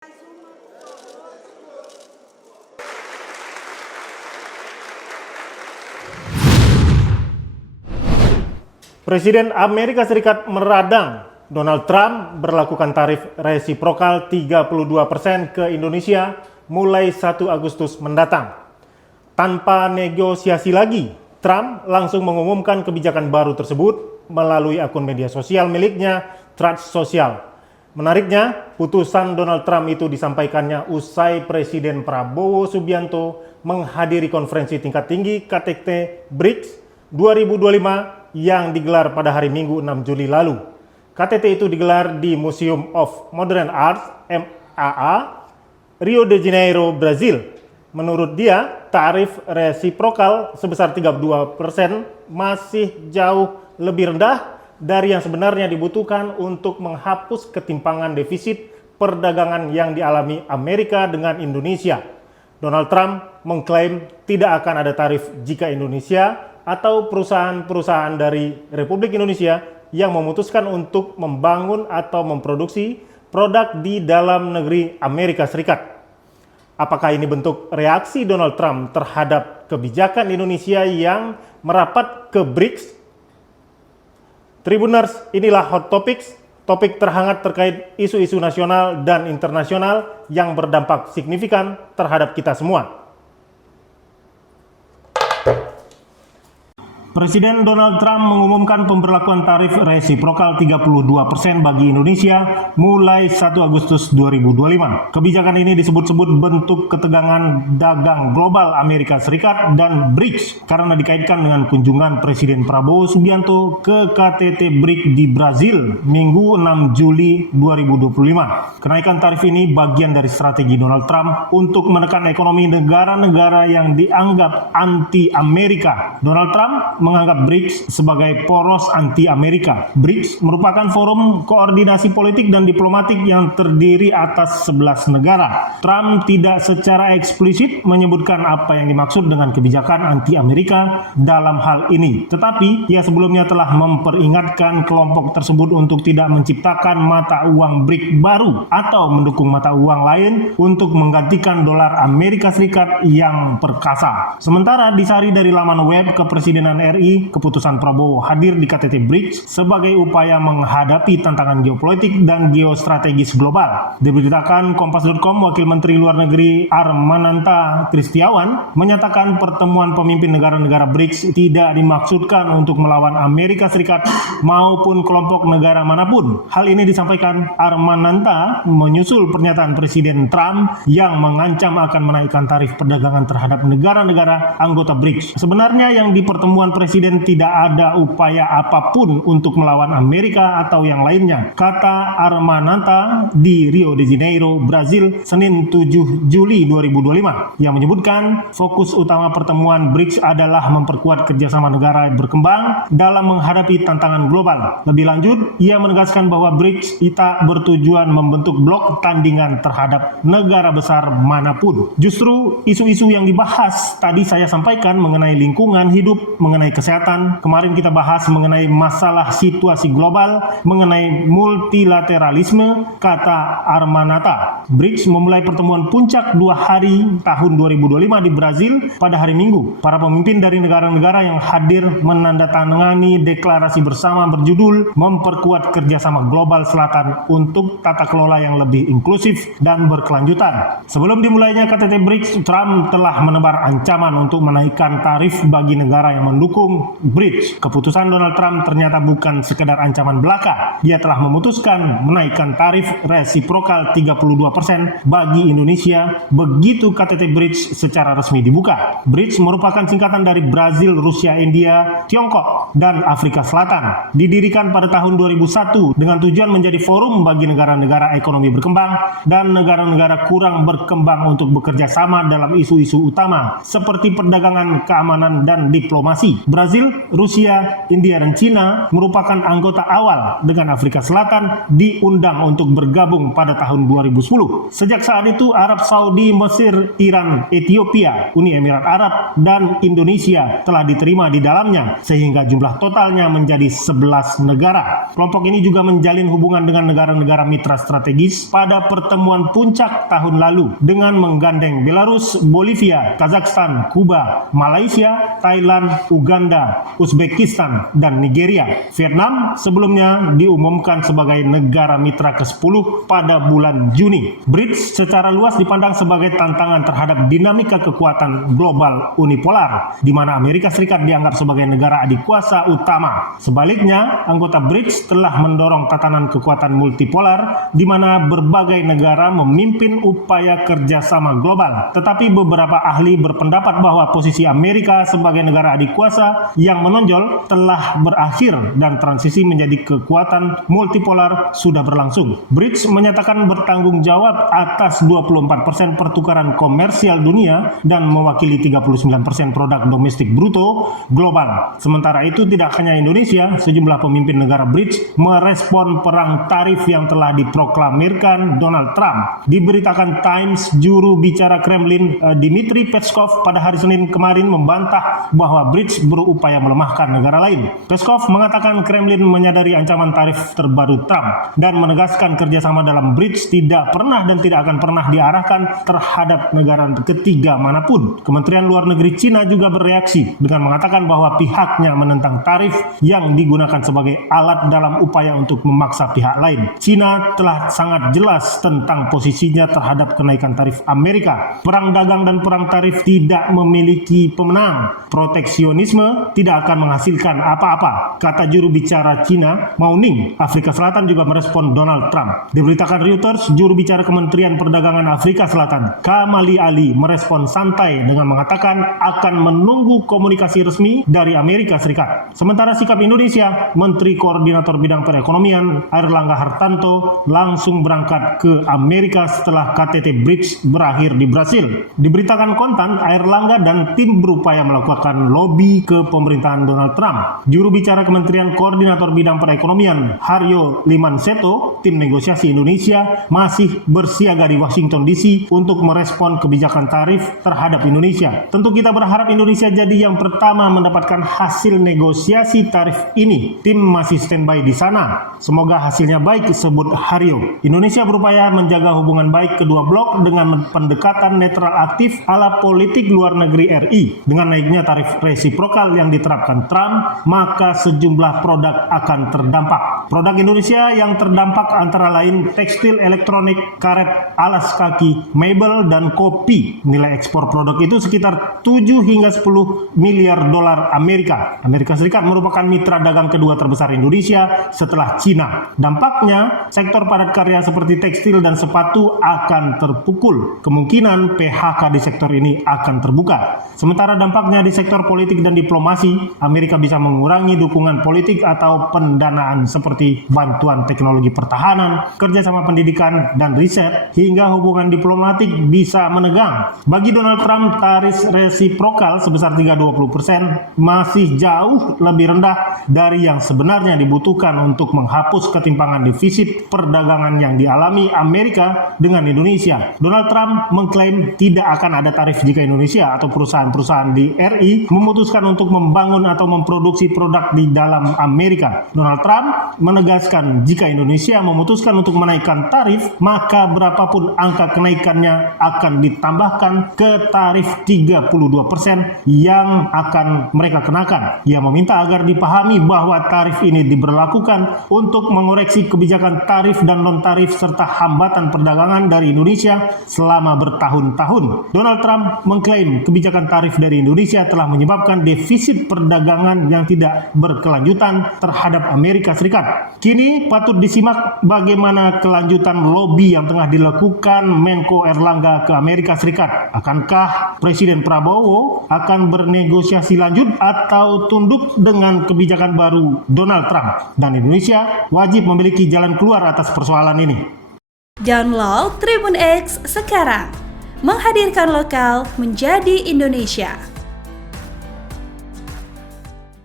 Presiden Amerika Serikat meradang Donald Trump berlakukan tarif resiprokal 32% ke Indonesia mulai 1 Agustus mendatang. Tanpa negosiasi lagi, Trump langsung mengumumkan kebijakan baru tersebut melalui akun media sosial miliknya, Truth Social. Menariknya, putusan Donald Trump itu disampaikannya usai Presiden Prabowo Subianto menghadiri konferensi tingkat tinggi KTT BRICS 2025 yang digelar pada hari Minggu 6 Juli lalu. KTT itu digelar di Museum of Modern Arts (MAA), Rio de Janeiro, Brazil. Menurut dia, tarif resiprokal sebesar 32% masih jauh lebih rendah dari yang sebenarnya dibutuhkan untuk menghapus ketimpangan defisit perdagangan yang dialami Amerika dengan Indonesia. Donald Trump mengklaim tidak akan ada tarif jika Indonesia atau perusahaan-perusahaan dari Republik Indonesia yang memutuskan untuk membangun atau memproduksi produk di dalam negeri Amerika Serikat. Apakah ini bentuk reaksi Donald Trump terhadap kebijakan Indonesia yang merapat ke BRICS? Tribuners, inilah Hot Topics, topik terhangat terkait isu-isu nasional dan internasional yang berdampak signifikan terhadap kita semua. Presiden Donald Trump mengumumkan pemberlakuan tarif resiprokal 32% bagi Indonesia mulai 1 Agustus 2025. Kebijakan ini disebut-sebut bentuk ketegangan dagang global Amerika Serikat dan BRICS karena dikaitkan dengan kunjungan Presiden Prabowo Subianto ke KTT BRICS di Brazil Minggu 6 Juli 2025. Kenaikan tarif ini bagian dari strategi Donald Trump untuk menekan ekonomi negara-negara yang dianggap anti-Amerika. Donald Trump menganggap BRICS sebagai poros anti-Amerika. BRICS merupakan forum koordinasi politik dan diplomatik yang terdiri atas 11 negara. Trump tidak secara eksplisit menyebutkan apa yang dimaksud dengan kebijakan anti-Amerika dalam hal ini. Tetapi, ia sebelumnya telah memperingatkan kelompok tersebut untuk tidak menciptakan mata uang BRICS baru atau mendukung mata uang lain untuk menggantikan dolar Amerika Serikat yang perkasa. Sementara disari dari laman web Kepresidenan RI, keputusan Prabowo hadir di KTT BRICS sebagai upaya menghadapi tantangan geopolitik dan geostrategis global. Diberitakan Kompas.com, Wakil Menteri Luar Negeri Armananta Kristiawan menyatakan pertemuan pemimpin negara-negara BRICS tidak dimaksudkan untuk melawan Amerika Serikat maupun kelompok negara manapun. Hal ini disampaikan Armananta menyusul pernyataan Presiden Trump yang mengancam akan menaikkan tarif perdagangan terhadap negara-negara anggota BRICS. Sebenarnya yang di pertemuan Presiden tidak ada upaya apapun untuk melawan Amerika atau yang lainnya, kata Armananta di Rio de Janeiro, Brazil, Senin 7 Juli 2025, yang menyebutkan fokus utama pertemuan BRICS adalah memperkuat kerjasama negara berkembang dalam menghadapi tantangan global. Lebih lanjut, ia menegaskan bahwa BRICS tak bertujuan membentuk blok tandingan terhadap negara besar manapun. Justru isu-isu yang dibahas tadi saya sampaikan mengenai lingkungan hidup, mengenai kesehatan, kemarin kita bahas mengenai masalah situasi global, mengenai multilateralisme, kata Armanata. BRICS memulai pertemuan puncak 2 hari tahun 2025 di Brazil pada hari Minggu. Para pemimpin dari negara-negara yang hadir menandatangani deklarasi bersama berjudul Memperkuat Kerjasama Global Selatan untuk Tata Kelola yang Lebih Inklusif dan Berkelanjutan. Sebelum dimulainya KTT BRICS, Trump telah menebar ancaman untuk menaikkan tarif bagi negara yang mendukung BRICS. Keputusan Donald Trump ternyata bukan sekedar ancaman belaka. Dia telah memutuskan menaikkan tarif resiprokal 32% bagi Indonesia begitu KTT BRICS secara resmi dibuka. BRICS merupakan singkatan dari Brazil, Rusia, India, Tiongkok, dan Afrika Selatan. Didirikan pada tahun 2001 dengan tujuan menjadi forum bagi negara-negara ekonomi berkembang dan negara-negara kurang berkembang untuk bekerja sama dalam isu-isu utama seperti perdagangan, keamanan, dan diplomasi. Brazil, Rusia, India, dan Cina merupakan anggota awal dengan Afrika Selatan diundang untuk bergabung pada tahun 2010. Sejak saat itu, Arab Saudi, Mesir, Iran, Ethiopia, Uni Emirat Arab, dan Indonesia telah diterima di dalamnya, sehingga jumlah totalnya menjadi 11 negara. Kelompok ini juga menjalin hubungan dengan negara-negara mitra strategis pada pertemuan puncak tahun lalu dengan menggandeng Belarus, Bolivia, Kazakhstan, Kuba, Malaysia, Thailand, Uganda, Uzbekistan, dan Nigeria. Vietnam sebelumnya diumumkan sebagai negara mitra ke-10 pada bulan Juni. BRICS secara luas dipandang sebagai tantangan terhadap dinamika kekuatan global unipolar, di mana Amerika Serikat dianggap sebagai negara adik kuasa utama. Sebaliknya, anggota BRICS telah mendorong tatanan kekuatan multipolar, di mana berbagai negara memimpin upaya kerjasama global. Tetapi beberapa ahli berpendapat bahwa posisi Amerika sebagai negara adik kuasa yang menonjol telah berakhir dan transisi menjadi kekuatan multipolar sudah berlangsung. BRICS menyatakan bertanggung jawab atas 24% pertukaran komersial dunia dan mewakili 39% produk domestik bruto global. Sementara itu, tidak hanya Indonesia, sejumlah pemimpin negara BRICS merespon perang tarif yang telah diproklamirkan Donald Trump. Diberitakan Times, juru bicara Kremlin Dmitry Peskov pada hari Senin kemarin membantah bahwa BRICS berupaya melemahkan negara lain. Peskov mengatakan Kremlin menyadari ancaman tarif terbaru Trump dan menegaskan kerjasama dalam BRICS tidak pernah dan tidak akan pernah diarahkan terhadap negara ketiga manapun. Kementerian Luar Negeri Cina juga bereaksi dengan mengatakan bahwa pihaknya menentang tarif yang digunakan sebagai alat dalam upaya untuk memaksa pihak lain. Cina telah sangat jelas tentang posisinya terhadap kenaikan tarif Amerika. Perang dagang dan perang tarif tidak memiliki pemenang. Proteksionisme tidak akan menghasilkan apa-apa, kata juru bicara Cina, Mao Ning. Afrika Selatan juga merespon Donald Trump. Diberitakan Reuters, juru bicara Kementerian Perdagangan Afrika Selatan, Kamali Ali, merespon santai dengan mengatakan akan menunggu komunikasi resmi dari Amerika Serikat. Sementara sikap Indonesia, Menteri Koordinator Bidang Perekonomian Airlangga Hartarto langsung berangkat ke Amerika setelah KTT BRICS berakhir di Brasil. Diberitakan Kontan, Airlangga dan tim berupaya melakukan lobi ke pemerintahan Donald Trump. Juru bicara Kementerian Koordinator Bidang Perekonomian Haryo Limanseto, tim negosiasi Indonesia masih bersiaga di Washington DC untuk merespon kebijakan tarif terhadap Indonesia. Tentu kita berharap Indonesia jadi yang pertama mendapatkan hasil negosiasi tarif ini. Tim masih standby di sana. Semoga hasilnya baik, sebut Haryo. Indonesia berupaya menjaga hubungan baik kedua blok dengan pendekatan netral aktif ala politik luar negeri RI. Dengan naiknya tarif resiprokal yang diterapkan Trump, maka sejumlah produk akan terdampak. Produk Indonesia yang terdampak antara lain tekstil, elektronik, karet, alas kaki, mebel, dan kopi. Nilai ekspor produk itu sekitar 7 hingga 10 miliar dolar Amerika. Amerika Serikat merupakan mitra dagang kedua terbesar Indonesia setelah Cina. Dampaknya, sektor padat karya seperti tekstil dan sepatu akan terpukul. Kemungkinan PHK di sektor ini akan terbuka. Sementara dampaknya di sektor politik dan diplomasi, Amerika bisa mengurangi dukungan politik atau pendanaan seperti bantuan teknologi pertahanan, kerjasama pendidikan dan riset, hingga hubungan diplomatik bisa menegang. Bagi Donald Trump, tarif resiprokal sebesar 320% masih jauh lebih rendah dari yang sebenarnya dibutuhkan untuk menghapus ketimpangan defisit perdagangan yang dialami Amerika dengan Indonesia. Donald Trump mengklaim tidak akan ada tarif jika Indonesia atau perusahaan-perusahaan di RI memutuskan untuk membangun atau memproduksi produk di dalam Amerika. Donald Trump menegaskan jika Indonesia memutuskan untuk menaikkan tarif, maka berapapun angka kenaikannya akan ditambahkan ke tarif 32% yang akan mereka kenakan. Ia meminta agar dipahami bahwa tarif ini diberlakukan untuk mengoreksi kebijakan tarif dan non-tarif serta hambatan perdagangan dari Indonesia selama bertahun-tahun. Donald Trump mengklaim kebijakan tarif dari Indonesia telah menyebabkan defisit perdagangan yang tidak berkelanjutan terhadap Amerika Serikat. Kini patut disimak bagaimana kelanjutan lobi yang tengah dilakukan Menko Airlangga ke Amerika Serikat. Akankah Presiden Prabowo akan bernegosiasi lanjut atau tunduk dengan kebijakan baru Donald Trump? Dan Indonesia wajib memiliki jalan keluar atas persoalan ini. Download Tribun X sekarang, menghadirkan lokal menjadi Indonesia.